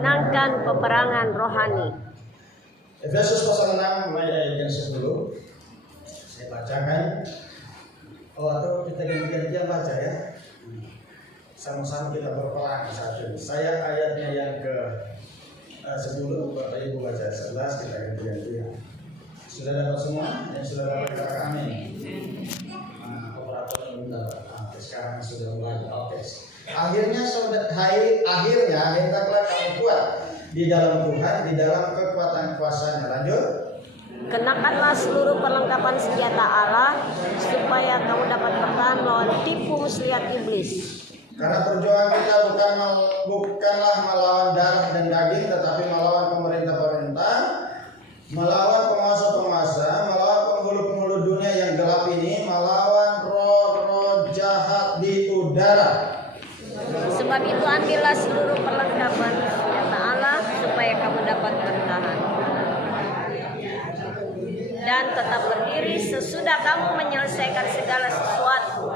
memenangkan peperangan rohani. Efesus pasal 6 mulai ayat yang 10. Saya bacakan. Atau kita ganti-gantian baca ya. Sama-sama kita berperang saat ini. Saya ayatnya yang ke 10, Bapak Ibu baca 11, kita ganti-gantian. Sudah dapat semua? Yang sudah dapat katakan amin. Operator sebentar. Sekarang sudah mulai. Oke. Akhirnya hendaklah kamu kuat di dalam Tuhan, di dalam kekuatan kuasa-Nya. Lanjut. Kenakanlah seluruh perlengkapan senjata Allah supaya kamu dapat bertahan melawan tipu muslihat iblis. Karena perjuangan kita bukanlah melawan darah dan daging, tetapi melawan pemerintah-pemerintah, melawan penguasa-penguasa, melawan penghulu-penghulu dunia yang gelap ini, melawan roh-roh jahat di udara. Sebab itu ambillah seluruh perlengkapan senjata Allah supaya kamu dapat bertahan dan tetap berdiri sesudah kamu menyelesaikan segala sesuatu.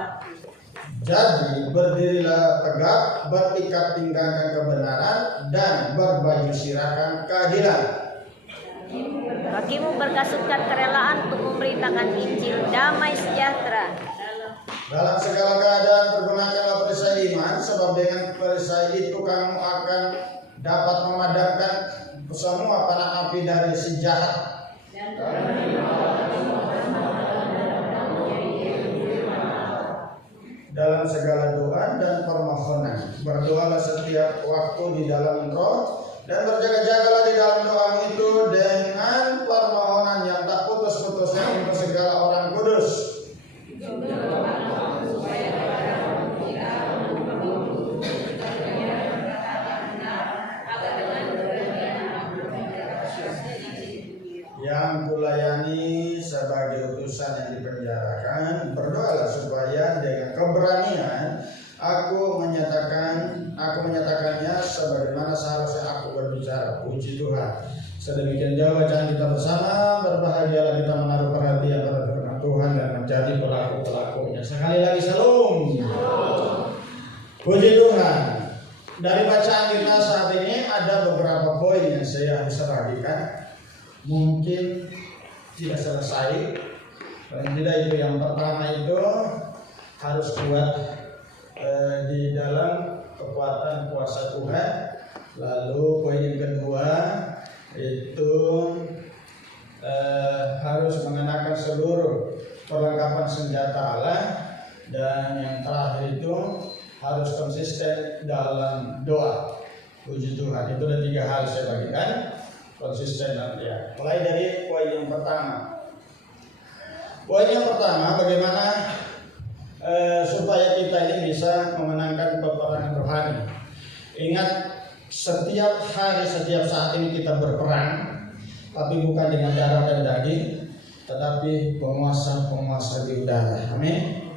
Jadi berdirilah tegak, berikat pinggangkan kebenaran, dan berbaju sirahkan keadilan. Kakimu berkasutkan kerelaan untuk memberitakan Injil damai sejahtera. Dalam segala keadaan pergunakanlah perisai iman, sebab dengan perisai itu kamu akan dapat memadamkan semua panah api dari si jahat. Dalam segala doa dan permohonan berdoalah setiap waktu di dalam roh, dan berjaga-jagalah di dalam doa itu dengan permohonan yang tak putus-putusnya untuk segala orang kudus. Yang kulayani sebagai utusan yang dipenjarakan, berdoalah supaya dengan keberanian aku menyatakannya sebagaimana seharusnya aku berbicara. Puji Tuhan. Sedemikian jauh bacaan kita bersama. Berbahagialah kita menaruh perhatian pada firman Tuhan dan menjadi pelaku-pelakunya. Sekali lagi salam. Puji Tuhan. Dari bacaan kita saat ini ada beberapa poin yang saya harus perhatikan. Mungkin tidak selesai. Paling tidak itu yang pertama itu harus kuat di dalam kekuatan kuasa Tuhan. Lalu poin yang kedua itu harus mengenakan seluruh perlengkapan senjata Allah. Dan yang terakhir itu harus konsisten dalam doa. Puji Tuhan. Itu ada 3 hal saya bagikan. Konsisten dan ya. Mulai dari poin yang pertama. Poin yang pertama, bagaimana supaya kita ini bisa memenangkan peperangan rohani. Ingat, setiap hari, setiap saat ini kita berperang, tapi bukan dengan darah dan daging, tetapi penguasa-penguasa di udara. Amin.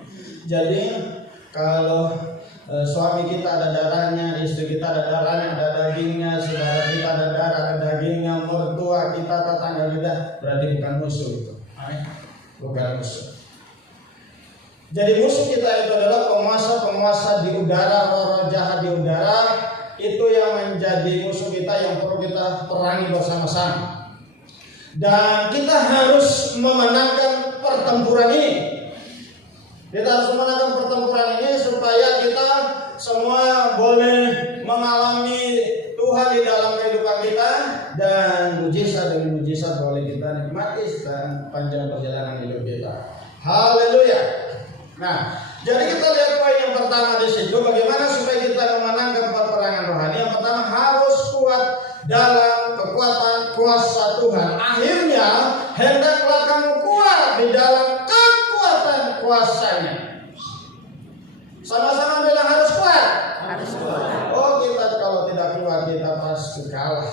Jadi kalau suami kita ada darahnya, istri kita ada darahnya, ada dagingnya, saudara kita ada darah, ada dagingnya, mertua kita, tetangga kita, berarti bukan musuh itu. Amin. Bukan musuh. Jadi musuh kita itu adalah penguasa-penguasa di udara, roh-roh jahat di udara. Itu yang menjadi musuh kita yang perlu kita perangi bersama-sama. Dan kita harus memenangkan pertempuran ini. Kita harus memenangkan pertempuran ini supaya kita semua boleh mengalami Tuhan di dalam kehidupan kita, dan mujizat demi mujizat boleh kita nikmati dan panjang perjalanan hidup kita. Haleluya. Nah, jadi kita lihat poin yang pertama di situ, bagaimana supaya kita memenangkan peperangan rohani. Yang pertama harus kuat dalam kekuatan kuasa Tuhan. Akhirnya hendaklah kamu kuat di dalam kekuatan kuasa-Nya. Sama-sama bilang harus kuat. Harus kuat. Oh, kita kalau tidak kuat kita pasti kalah.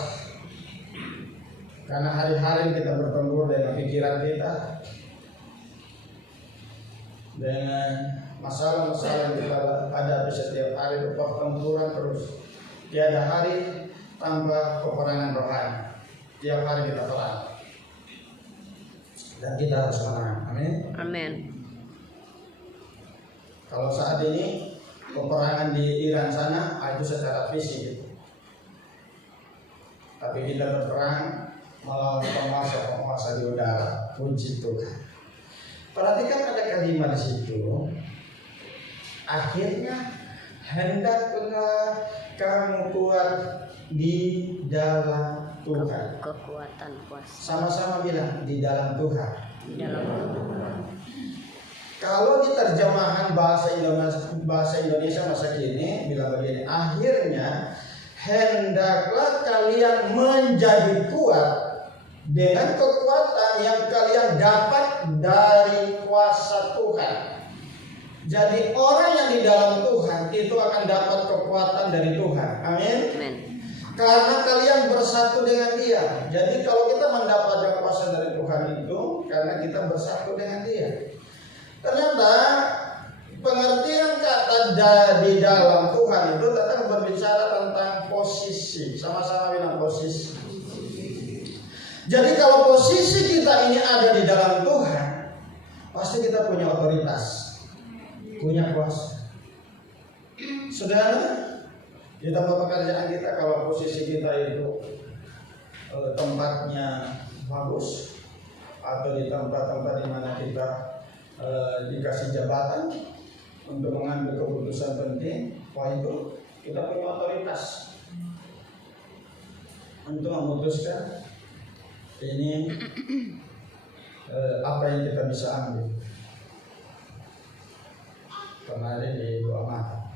Karena hari-hari kita bertempur dengan pikiran kita, dengan masalah-masalah yang kita hadapi setiap hari, pertempuran terus. Tiada hari tanpa peperangan rohani. Tiap hari kita perang. Dan kita harus menang. Amin. Amin. Kalau saat ini peperangan di Iran sana itu secara fisik. tapi kita berperang melawan penguasa di udara. Puji Tuhan. Perhatikan ada kalimat di situ. Akhirnya hendaklah kamu kuat di dalam Tuhan. Kekuatan kuasa. Sama-sama bilang di dalam Tuhan. Di dalam Tuhan. Kalau di terjemahan bahasa Indonesia masa kini bilang begini, akhirnya hendaklah kalian menjadi kuat dengan kekuatan yang kalian dapat dari kuasa Tuhan. Jadi orang yang di dalam Tuhan itu akan dapat kekuatan dari Tuhan. Amin. Amin. Karena kalian bersatu dengan Dia. Jadi kalau kita mendapatkan kuasa dari Tuhan itu karena kita bersatu dengan Dia. Ternyata pengertian kata di dalam Tuhan itu tentang berbicara tentang posisi. Sama-sama bilang posisi. Jadi kalau posisi kita ini ada di dalam Tuhan, pasti kita punya otoritas, punya kuasa. Saudara, di tempat pekerjaan kita kalau posisi kita itu tempatnya bagus, atau di tempat-tempat di mana kita dikasih jabatan untuk mengambil keputusan penting, wah itu kita punya otoritas untuk memutuskan ini apa yang kita bisa ambil. Kemarin di doa mata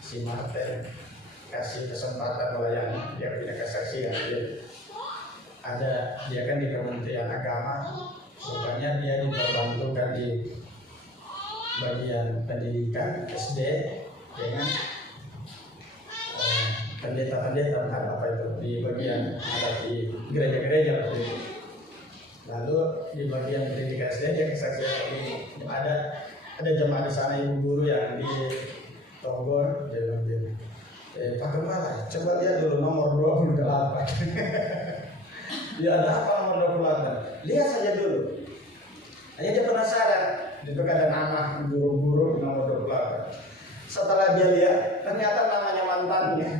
si Martel kasih kesempatan melayani, dia punya kesaksian. Dia kan di Kementerian Agama, rupanya dia diperbantukan di bagian pendidikan SD dengan pendeta-pendeta apa itu di bagian ada di gereja-gereja. Lalu di bagian pendidikan SD dia kesaksian ini ada jemaat di sana, ibu guru yang di Tonggor, dia bilang gini, Pak Gembala, coba lihat dulu nomor 28. Dia ada apa nomor 28? Lihat saja dulu. Hanya dia penasaran, itu ada nama guru-guru nomor 28. Setelah dia lihat, ternyata namanya mantannya.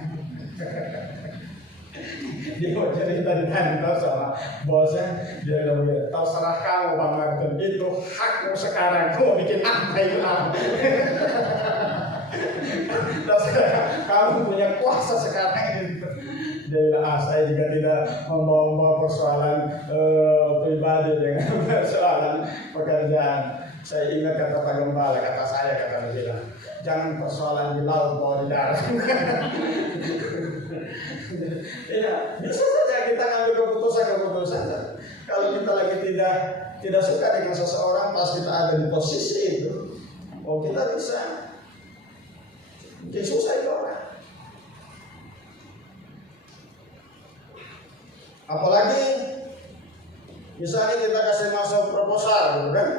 Dia mau cerita di kantor sama bosnya, dia bilang begini, terserah kamu Bang Martin, itu hakmu sekarang, kamu bikin apa itu kamu punya kuasa sekarang itu. Dia bilang, saya juga tidak membawa persoalan pribadi dengan persoalan pekerjaan. Saya ingat kata Pak Gembala, kata dia bilang, jangan persoalan di laut, bawa di darat. Ya, bisa saja kita ngambil keputusan. Kalau kita lagi tidak suka dengan seseorang, pas kita ada di posisi itu, kita bisa mungkin susah itu orang. Apalagi misalnya kita kasih masuk proposal, kan?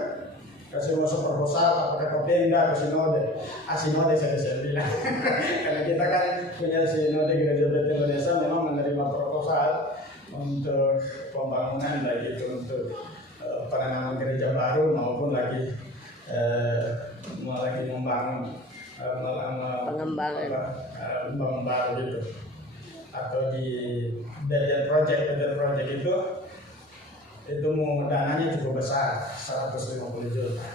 Kasih masuk proposal, apakah ke Pemda, ke Sinode. Sinode saya bilang. Karena kita kan punya Sinode Gereja Bethel Indonesia memang menerima proposal untuk pembangunan, baik itu untuk penanaman gereja baru maupun lagi membangun pengembangan baru gitu. Atau di Bethel Project itu dananya cukup besar, 150 juta.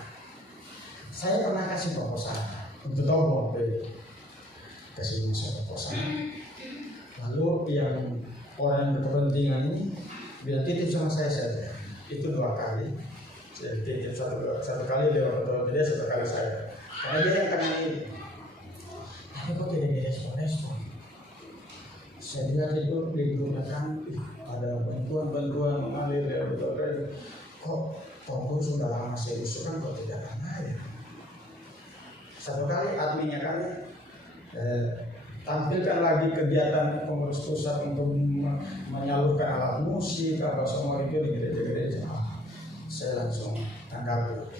Saya pernah kasih proposal untuk Togo, kasih masuk proposal. Lalu yang orang yang berkepentingan ini bilang titip sama saya saja. Itu 2 kali. Saya titip satu kali lewat ketua media, 1 kali saya. Karena dia yang tengah ini. Tapi kok tidak direspon? Saya lihat itu di belakang ada bantuan mengalir ya betul. Kok Togo sudah lama saya usulkan kok tidak mengalir. 1 kali adminnya kami tampilkan lagi kegiatan pengurus pusat untuk menyalurkan alat musik apa semua itu di gereja-gereja. Saya langsung tanggapi.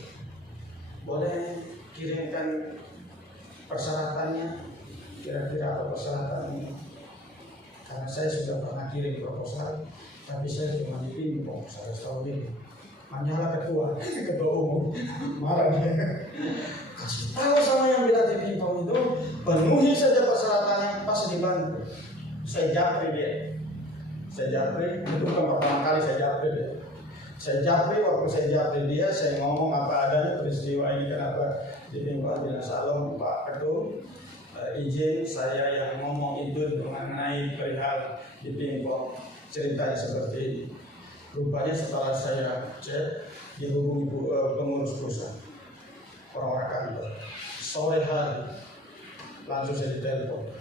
Boleh kirimkan persyaratannya, kira-kira apa persyaratannya? Karena saya sudah pernah kirim proposal, tapi saya cuma dipinjam proposal setahun ini. Hanyalah ketua umum, marah dia. Kasih tahu sama yang bila dipinjam itu, penuhi saja persyaratannya, pasti dibantu. Saya japri dia. Saya japri, itu bukan pertama kali saya japri dia. Saya japri, waktu saya japri dia, saya ngomong apa adanya peristiwa ini kenapa ditimpa Dinas Alam Pak Ketum. Izin saya yang ngomong itu mengenai perihal ditimpa ceritanya seperti ini. Rupanya setelah saya cek, dihubungi pengurus perusahaan, orang-orang kantor. Sore hari langsung saya ditelepon.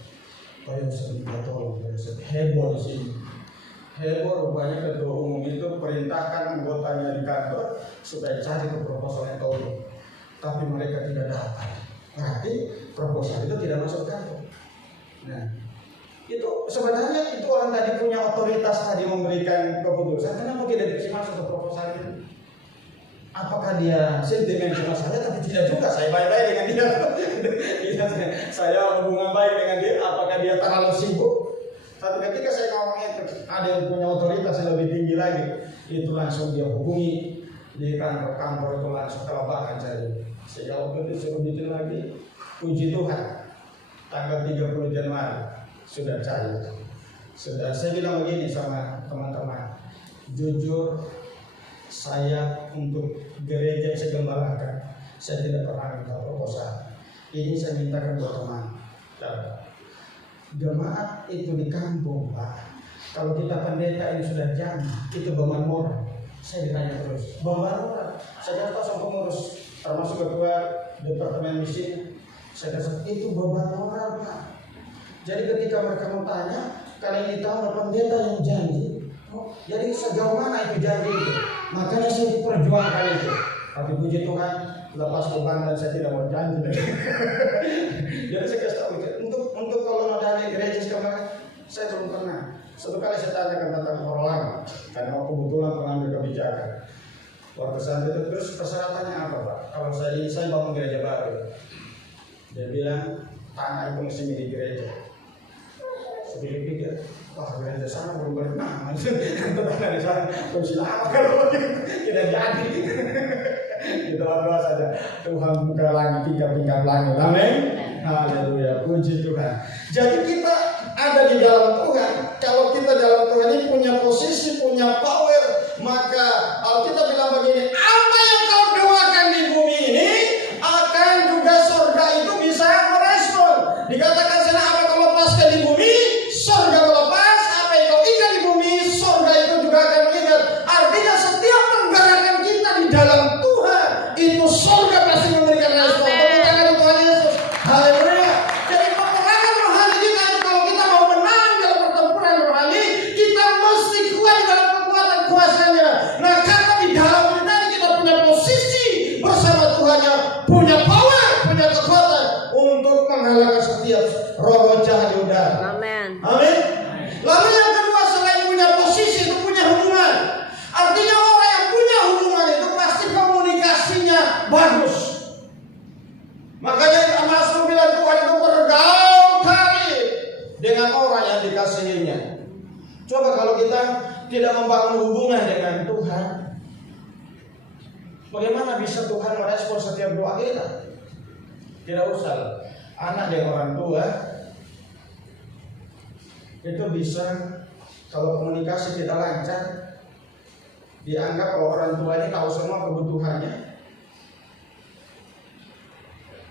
Pak Yosef minta tolong, heboh di sini. Heboh rupanya ketua umum itu perintahkan anggotanya di kantor supaya cari proposal yang tolong. Tapi mereka tidak dapat. Berarti proposal itu tidak masuk kantor. Nah, itu sebenarnya itu orang tadi punya otoritas tadi memberikan keputusan. Kenapa tidak dikasih masuk ke proposal itu? Apakah dia sentimen sama saya? Tapi tidak juga. Saya baik-baik dengan dia. Saya hubungan baik dengan dia. Apakah dia terlalu sibuk? Tapi ketika saya ngomong itu, ada yang punya otoritas yang lebih tinggi lagi, itu langsung dia hubungi di kantor itu langsung kelabakan saya. Saya jawab itu suruh bikin lagi. Puji Tuhan, tanggal 30 Januari sudah cair. Sudah saya bilang begini sama teman-teman, jujur saya untuk gereja yang saya gembalakan, saya tidak pernah minta proposal. Ini saya mintakan buat teman. Jemaat itu di kampung, Pak. Kalau kita pendeta ini sudah jangan, itu beban moral. Saya ditanya terus, beban moral. Saya tahu sama pengurus, termasuk ketua departemen misi. Saya kata itu beban moral, Pak. Jadi ketika mereka mau tanya, kalian ini tahu ada pendeta yang janji. Oh, jadi sejauh mana itu janji itu? Makanya saya perjuangkan itu. Tapi puji Tuhan, lepas Tuhan dan saya tidak mau janji. Jadi saya kasih tahu untuk kalau ada di gereja kemarin, saya belum pernah. Satu kali saya tanyakan tentang orang, karena kebetulan pengambil kebijakan. Waktu saat itu terus persyaratannya apa, Pak? Kalau saya bangun gereja baru, dia bilang tanah itu mesti milik gereja. Saya pikir, wah gereja sana belum berenang, tanah di sana belum silap kalau tidak jadi. Kita berdoa saja, Tuhan buka langit 3 tingkat langit, amin. Haleluya, puji Tuhan. Jadi kita ada di dalam Tuhan. Kalau kita dalam Tuhan ini punya posisi, punya power, maka Alkitab bilang begini, apa yang kau doakan di bumi ini akan juga surga itu bisa merespon. Dikatakan sana apa kau lepaskan di bumi, surga melepas. Apa yang kau ikat di bumi, surga itu juga akan mengikat. Artinya setiap penggerakan kita di dalam Tuhan itu surga pasti memberikan respon. Tepuk tangan untuk Tuhan Yesus. Haleluya. Jadi peperangan rohani kita itu kalau kita mau menang dalam pertempuran rohani, kita mesti kuat di dalam kekuatan kuasanya. Nah, karena di dalam kita punya posisi bersama Tuhan yang punya power, punya kekuatan untuk mengalahkan setiap roh jahat di udara. Amin. Amin. Lalu yang kedua, selain punya posisi itu punya hubungan. Artinya orang yang punya hubungan itu pasti komunikasinya bagus. Makanya Mazmur bilang Tuhan itu bergaul karib dengan orang yang dikasihinya. Coba kalau kita tidak membangun hubungan dengan Tuhan, bagaimana bisa Tuhan merespon setiap doa kita? Tidak usah anak dengan orang tua itu bisa, kalau komunikasi tidak lancar, dianggap bahwa orang tua ini tahu semua kebutuhannya.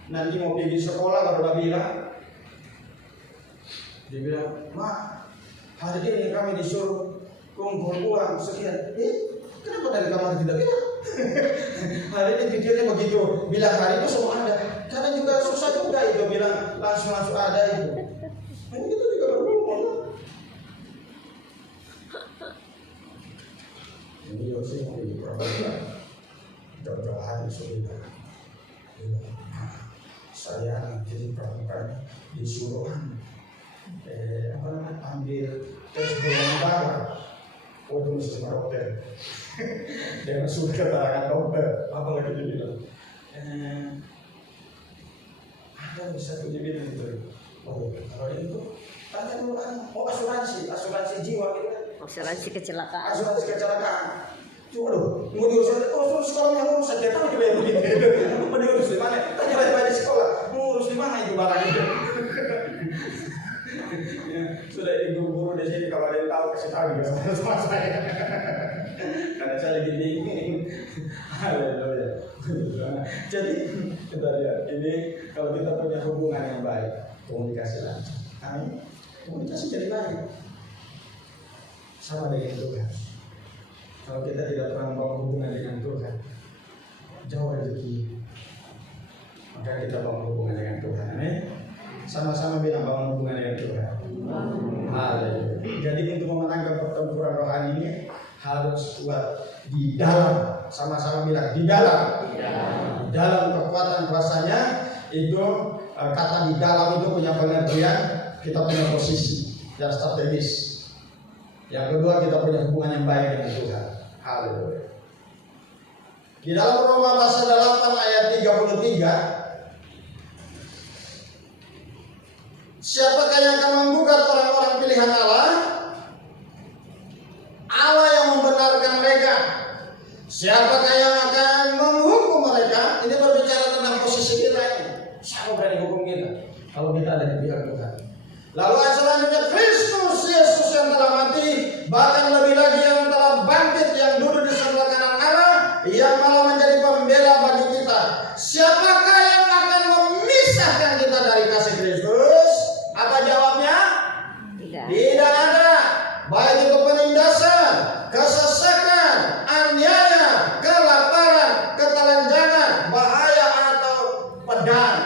Nanti mau pergi sekolah baru bilang, dia bilang, "Mak, hari ini kami disuruh kumpul uang sekian." Kenapa dari kamar tidak bilang? Hari ini pikirnya begitu, bilang hari itu semua ada. Karena juga susah juga itu bilang langsung ada itu. Ini kita juga berkumpul. Ini Yosef di Pramuka, jauh-jauh hari sudah. Saya nanti Pramuka disuruh ambil tes golongan darah. Oh, itu mesti sama dokter. Dia sudah keterangan dokter. Apa lagi dia bilang? Ada bisa tuh dia bilang gitu. Oh, kalau itu tanya dulu kan. Oh, asuransi jiwa gitu kan. Asuransi kecelakaan. Asuransi kecelakaan. Waduh, mau diurus, sekolahnya ngurus saja, tahu juga yang begitu. Mau diurus di mana? Tanya lagi di sekolah, ngurus di mana itu barang itu? Sudah ini guru-guru di sini, kalau ada yang tahu kasih tahu juga sama saya. Karena saya lagi bingung. Haleluya. Jadi kita lihat ini, kalau kita punya hubungan yang baik, komunikasi lancar. Amin. Komunikasi jadi baik. Sama dengan Tuhan. Kalau kita tidak pernah membangun hubungan dengan Tuhan, jauh rezeki. Maka kita bangun hubungan dengan Tuhan. Amin. Sama-sama bilang bangun hubungan dengan Tuhan. Haleluya. Jadi untuk memenangkan pertempuran rohani ini harus kuat di dalam. Sama-sama bilang di dalam. Di dalam kekuatan kuasanya itu, kata di dalam itu punya pengertian kita punya posisi yang strategis. Yang kedua, kita punya hubungan yang baik dengan Tuhan. Haleluya. Di dalam Roma pasal 8 ayat 33, siapakah yang akan menggugat orang-orang pilihan Allah? Allah yang membenarkan mereka. Siapakah yang akan menghukum mereka? Ini berbicara tentang posisi kita ini. Siapa berani hukum kita? Kalau kita ada di pihak Tuhan. Lalu ayat selanjutnya, Kristus Yesus yang telah mati, bahkan lebih lagi yang telah bangkit, yang duduk di sebelah kanan Allah, yang malah menjadi pembela bagi kita. Siapakah yang akan memisahkan kita dari kasih Kristus? Apa jawabnya? Tidak ada. Baik itu penindasan, kesesakan, aniaya, kelaparan, ketelanjangan, bahaya atau pedang.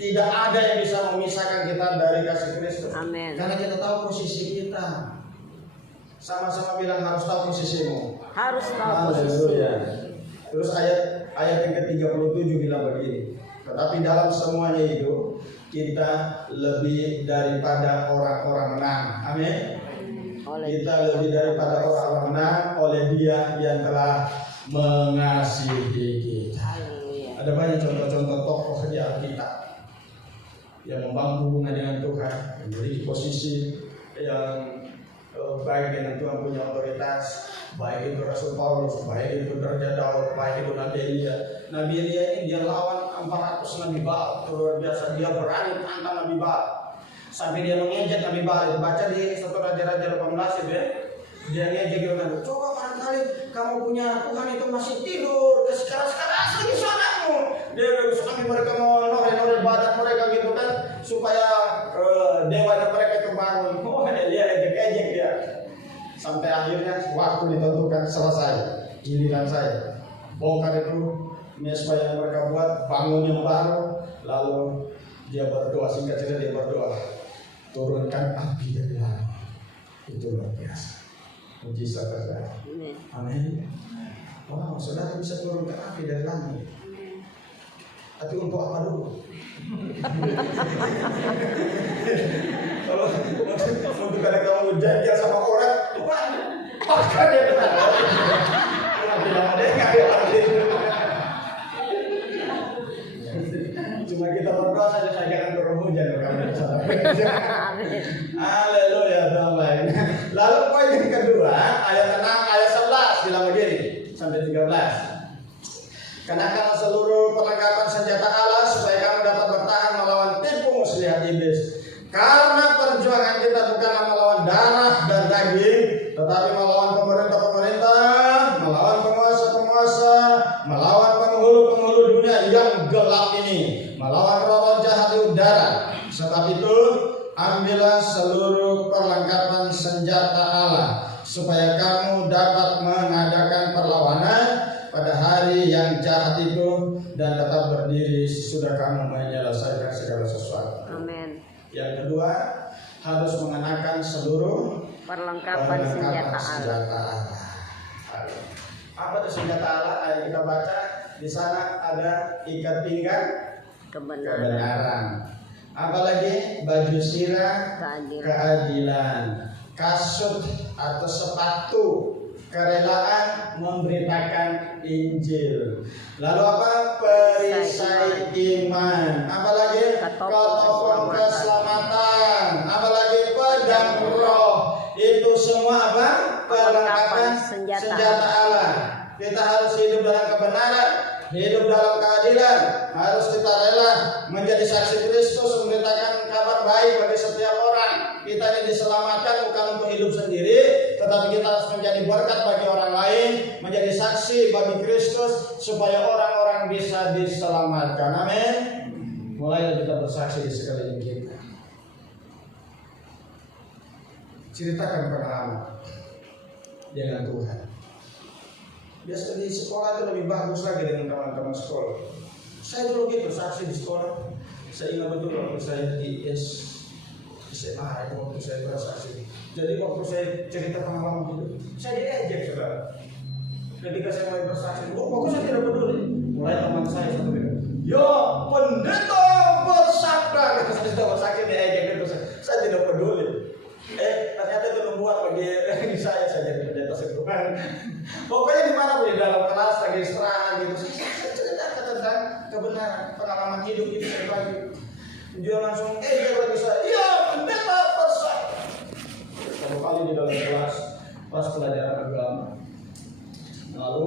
Tidak ada yang bisa memisahkan kita dari kasih Kristus. Amin. Karena kita tahu posisi kita. Sama-sama bilang harus tahu posisimu. Harus tahu posisi. Haleluya. Terus ayat yang ke-37 bilang begini. Tetapi dalam semuanya itu kita lebih daripada orang-orang menang. Amin. Kita lebih daripada orang-orang menang oleh Dia yang telah mengasihi kita. Ada banyak contoh-contoh tokoh di Alkitab yang membangun hubungan dengan Tuhan, memiliki posisi yang baik dengan Tuhan, punya otoritas. Baik itu Rasul Paulus, baik itu Raja Daud, baik itu Nabi Elia. Nabi Elia ini dia lawan 400 Nabi Baal. Luar biasa, dia berani tantang Nabi Baal. Sampai dia mengejek Nabi Baal. Baca di 1 Raja-Raja 18 itu ya. Dia ngejek gitu kan. Coba barangkali kamu punya Tuhan itu masih tidur. Sekarang lagi suaramu. Dia sampai mereka mau nore badan mereka gitu kan, supaya dewa mereka itu bangun. Oh, dia ejek-ejek dia. Sampai akhirnya waktu ditentukan selesai, giliran saya bongkar itu mesbah yang mereka buat, bangun yang baru, lalu dia berdoa, singkat cerita dia berdoa, turunkan api dari langit. Itu luar biasa, mujizat terjadi. Amin. Wow, saudara bisa turunkan api dari langit. Tapi untuk apa dulu? Kalau untuk kadang kamu janjian sama orang, pakai dia benar. Tidak ada yang nggak ada. Cuma kita berdoa saja, saya jangan turun hujan kalau kamu salah. Haleluya, damai. Lalu poin yang kedua, ayat 6, ayat 11 bilang begini sampai 13. Kenakan seluruh perlengkapan senjata Allah supaya kamu dapat bertahan melawan tipu muslihat iblis. Karena perjuangan kita bukanlah melawan darah dan daging, tetapi melawan pemerintah-pemerintah, melawan penguasa-penguasa, melawan penghulu-penghulu dunia yang gelap ini, melawan roh-roh jahat di udara. Sebab itu, ambillah seluruh perlengkapan senjata Allah supaya kamu dapat mengadakan perlawanan pada hari yang jahat itu dan tetap berdiri sesudah kamu menyelesaikan segala sesuatu. Amin. Yang kedua, harus mengenakan seluruh Perlengkapan senjata Allah. Apa itu senjata Allah? Ayo kita baca. Di sana ada ikat pinggang kebenaran. Apalagi baju sirah keadilan. Kasut atau sepatu kerelaan memberitakan Injil. Lalu apa? Perisai iman. Apalagi ketopong keselamatan. Apalagi pedang roh. Itu semua apa? Perlengkapan senjata Allah. Kita harus hidup dalam kebenaran, hidup dalam keadilan. Harus kita rela menjadi saksi Kristus, memberitakan kabar baik bagi setiap orang. kita ini diselamatkan bukan untuk hidup sendiri, tetapi kita harus menjadi berkat bagi orang lain, menjadi saksi bagi Kristus supaya orang-orang bisa diselamatkan. Amin. Mulai kita bersaksi di sekeliling kita. Ceritakan pengalaman dengan Tuhan. Biasa di sekolah itu lebih bagus lagi dengan teman-teman sekolah. Saya dulu gitu saksi di sekolah. Saya ingat betul waktu saya di SMA itu waktu saya bersaksi. Jadi waktu saya cerita pengalaman itu, saya diejek saudara. Ketika saya mulai bersaksi, waktu saya tidak peduli. Mulai teman saya satu bilang, "Yo, pendeta bersabda." Kata saya sudah bersaksi diejek itu, saya tidak peduli. Ternyata itu membuat bagi saya jadi pendeta sekolah. Pokoknya di mana pun di dalam kelas lagi istirahat gitu, saya ceritakan tentang kebenaran pengalaman hidup itu saya bagi. Dia langsung dia bagi saya, "Iya, pendeta bersabda." Satu kali di dalam kelas pas pelajaran agama. Lalu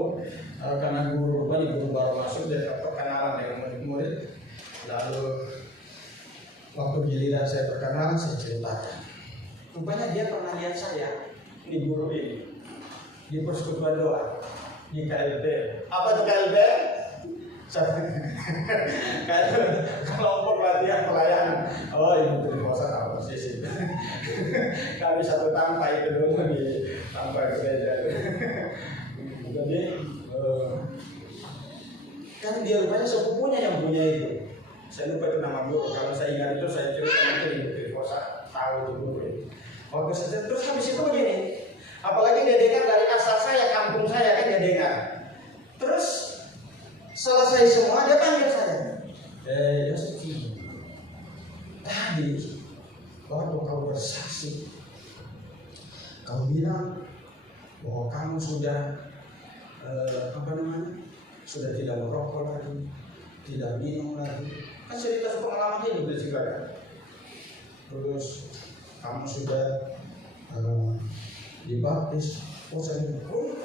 karena guru baru masuk dan perkenalan dengan murid-murid. Lalu waktu giliran saya perkenalan, saya ceritakan. Rupanya dia pernah lihat saya di guru ini di persekutuan doa di KLB. Apa itu KLB? Kelompok latihan pelayanan. Oh, ini terpaksa apa sih? Kami satu tanpa itu dulu di tanpa gereja. Jadi kan dia rupanya sepupunya yang punya itu. Saya lupa itu nama guru. Kalau saya ingat itu saya cerita nanti di terpaksa tahu itu guru. Waktu saya terus habis itu begini. Apalagi dia dengar dari asal saya, kampung saya kan dia dengar. Terus selesai semua dia panggil saya. Yoski, tadi waktu kau bersaksi, kau bilang bahwa kamu sudah sudah tidak merokok lagi, tidak minum lagi. Kan cerita pengalaman hidup di sini kan. Terus kamu sudah dibaptis. Saya bilang,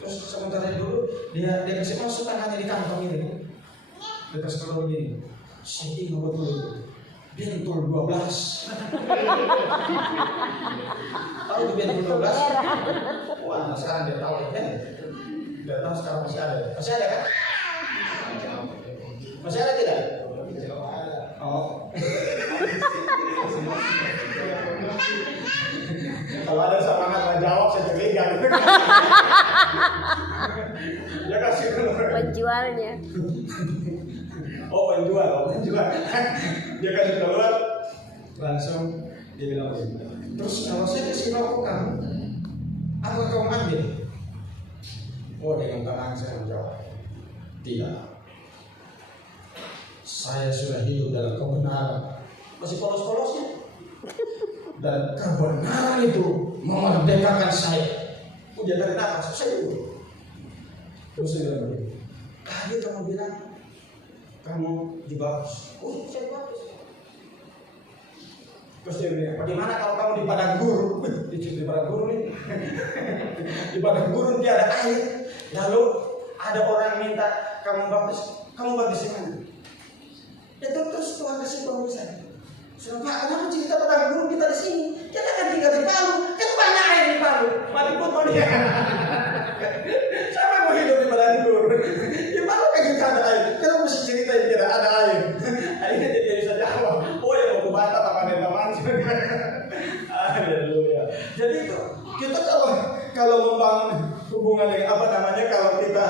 terus sementara dulu dia kasih masukan hanya di kantong ini, dia kasih keluar ini. Saya ingat betul Bentul 12. Tahu itu Bentul 12? Wah, sekarang dia tahu kan? Dia tahu sekarang masih ada. Masih ada kan? Masih ada tidak? Oh. Kalau ada semangat menjawab saya curiga. Dia kasih Penjualnya. Penjual. Dia kasih keluar langsung dia bilang begini. Terus kalau saya kasih rokok kamu, apa kau ambil? Dengan tenang saya menjawab, tidak. Saya sudah hidup dalam kebenaran. Masih polos-polosnya. Dan kebenaran itu memerdekakan saya. Udah dari nafas saya dulu. Terus saya bilang begini. Tadi kamu bilang kamu dibaptis. Saya dibaptis. Terus dia bilang, bagaimana kalau kamu di padang gurun? Di padang gurun nih. Di padang gurun tiada air. Lalu ada orang minta kamu baptis. Kamu baptis di mana? Ya terus Tuhan kasih tahu saya. Pak, kenapa cerita padang gurun kita di sini? Kita kan tinggal di Palu. Kan banyak air di Palu. Mati pun mau dia. Siapa mau hidup di padang gurun? Di Palu kan kita ada air. Kenapa mesti cerita yang tidak ada air? Akhirnya dia bisa jawab. Ya mau ke Batam apa teman? Haleluya. Jadi itu kita kalau membangun hubungan dengan kalau kita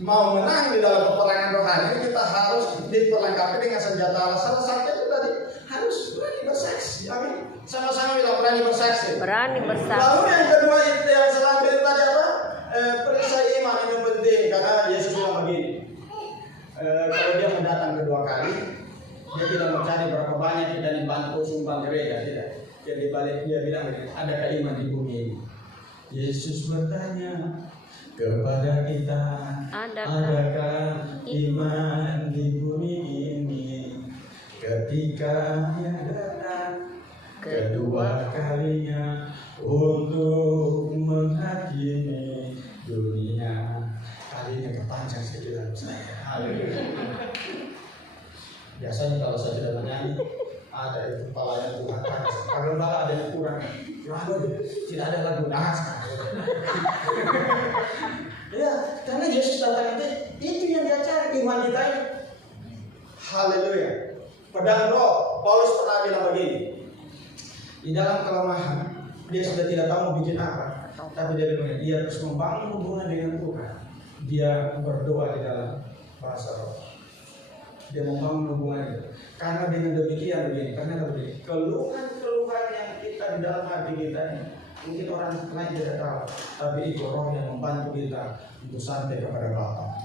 mau menang di dalam peperangan rohani, kita harus diperlengkapi dengan senjata Allah. Salah satunya itu tadi harus berani bersaksi. Amin. Sama-sama bilang berani bersaksi. Berani bersaksi. Lalu yang kedua itu yang selanjutnya tadi apa? Periksa iman itu penting karena Yesus bilang begini. Kalau dia mendatang kedua kali, dia tidak mencari berapa banyak kita dibantu sumbang gereja, tidak. Jadi balik dia bilang, adakah iman di bumi ini? Yesus bertanya kepada kita, adakah iman di bumi ini? Ketika dia datang kedua kalinya untuk menghakimi dunia. Kali ini kepanjang sedikit dalam saya. Haleluya. Biasanya kalau saya tidak menyanyi, ada itu kepala Lalu tidak ada lagu naskah. Ya, karena Yesus datang itu yang dia cari iman kita ini. Haleluya. Pedang roh. Paulus pernah bilang begini. Di dalam kelemahan, dia sudah tidak tahu mau bikin apa. Tapi dia bilang, dia terus membangun hubungan dengan Tuhan. Dia berdoa di dalam bahasa roh. Dia membangun hubungan itu. Karena dengan demikian begini, keluhan-keluhan yang kita di dalam hati kita ini, mungkin orang lain tidak tahu, tapi itu roh yang membantu kita untuk sampai kepada Bapa.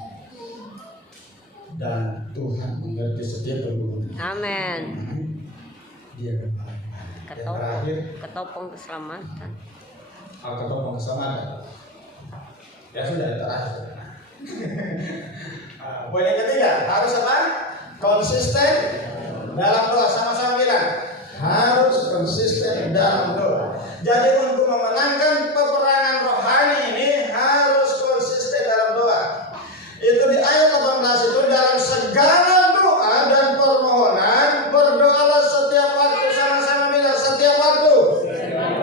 Dan Tuhan mengerti setiap pergumulan. Amin. Dia kembali. Yang terakhir, Ketopong keselamatan. ketopong keselamatan. Ya sudah, yang terakhir. Poin yang ketiga, harus apa? Konsisten dalam doa. Sama-sama bilang, harus konsisten dalam doa. Jadi untuk memenangkan peperangan rohani ini harus konsisten dalam doa. Itu di ayat 18 itu, dalam segala doa dan permohonan berdoalah setiap waktu. Sama-sama bilang, setiap waktu.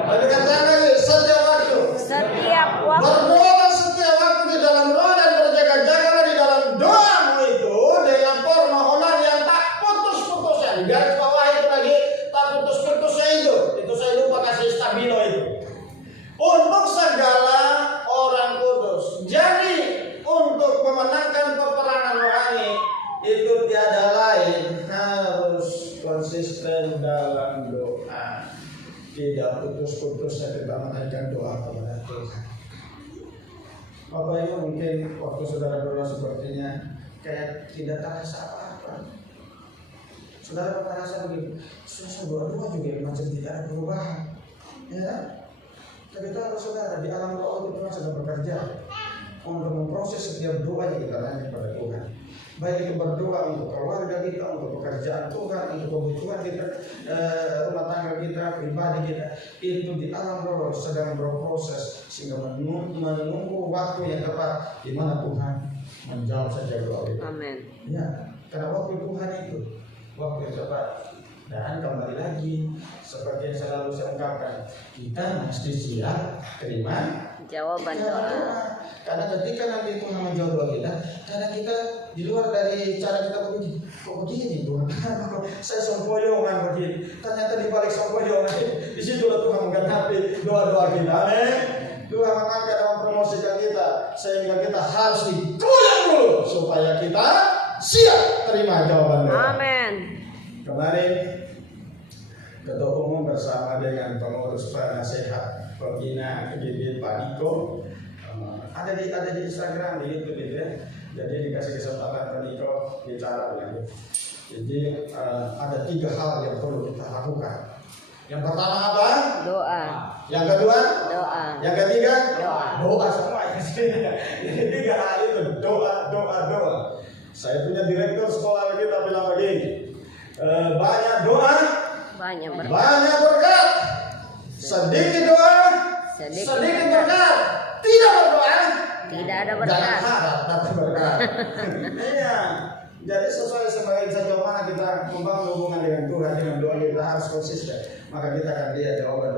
Tapi katakan lagi, setiap waktu. Setiap waktu. Berdoalah setiap waktu di dalam doa dan berjaga-jagalah di dalam doamu itu dengan permohonan yang tak putus-putusnya. Garis bawah itu lagi, tak putus-putusnya itu. Itu saya lupa kasih stabilo itu. Untuk segala orang kudus. Jadi untuk memenangkan peperangan rohani itu tiada lain, harus konsisten dalam doa. Tidak putus-putusnya kita menaikkan doa kepada Tuhan. Bapak Ibu, mungkin waktu saudara doa sepertinya kayak tidak terasa apa-apa. Saudara merasa begini, susah doa-doa juga macam tidak ada perubahan, ya? Tapi tahu saudara, di alam roh itu Tuhan sedang bekerja untuk memproses setiap doa yang kita lakukan kepada Tuhan. Baik itu berdoa untuk keluarga kita, untuk pekerjaan Tuhan, untuk kebutuhan kita, rumah tangga kita, pribadi kita, itu di alam roh sedang berproses sehingga menunggu waktu yang tepat di mana Tuhan menjawab saja doa kita. Amin. Ya, karena waktu Tuhan itu waktu yang tepat. Dan kembali lagi, seperti yang selalu saya ungkapkan, kita mesti siap terima Jawaban doa. Karena ketika nanti Tuhan menjawab doa kita, karena kita di luar dari cara kita begini, kok begini Tuhan? Saya sempoyongan begini. Ternyata di balik sempoyongan di situ Tuhan menggenapi doa-doa kita. Amin. Tuhan mengangkat dan mempromosikan kita sehingga kita harus digoyang dulu supaya kita siap terima jawaban doa. Amin. Kemarin Ketua Umum bersama dengan pengurus penasehat pembina GBI Pak Niko ada di Instagram, di YouTube gitu ya. Jadi dikasih kesempatan Pak Niko bicara lagi. Jadi ada 3 hal yang perlu kita lakukan. Yang pertama apa? Doa. Yang kedua? Doa. Yang ketiga? Doa. Doa semua ya. Jadi 3 hal itu doa. Saya punya direktur sekolah kita bilang begini. Banyak doa, banyak berkat. Sedikit doa, sedikit berkat. Tidak berdoa, tidak ada berkat. Jangan harap tapi berkat. Iya. Jadi sesuai sejauh mana kita membangun hubungan dengan Tuhan, dengan doa kita harus konsisten. Maka kita akan lihat jawaban.